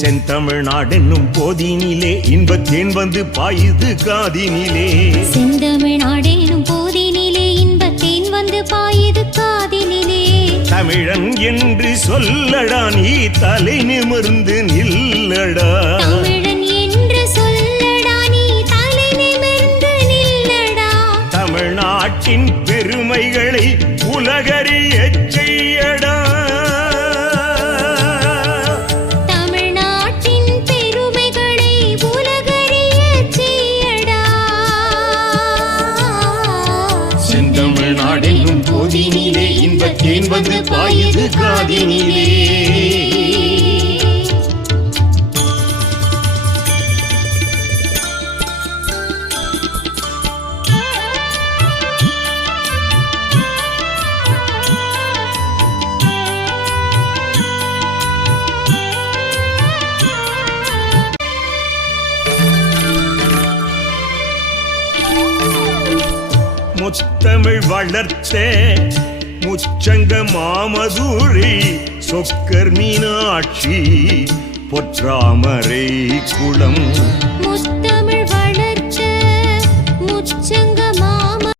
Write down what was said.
செந்தமிழ்நாடென்னும் போதினிலே இன்பத்தேன் வந்து பாயுது காதினிலே. செந்தமிழ்நாடென்னும் போதினிலே இன்பத்தேன் வந்து பாயுது காதினிலே. தமிழன் என்று சொல்லடா நீ தலை நிமிர்ந்து நில்லடா. தமிழன் என்று சொல்லடா நீ தலை நிமிர்ந்து நில்லடா. தமிழ்நாட்டின் பெருமைகளை உலகறியச் செய்யடா. தமிழ்நாட்டின் பெருமைகளை உலகறியச் செய்யடா. செந்தமிழ்நாடென்னும் போதினிலே இன்பத்தேன் வந்து பாயுது காதினிலே. முத்தமிழ் வளர்த்த முச்சங்க மாமதுரை சொக்கர் மீனாட்சி பொற்றாமரை குளம்.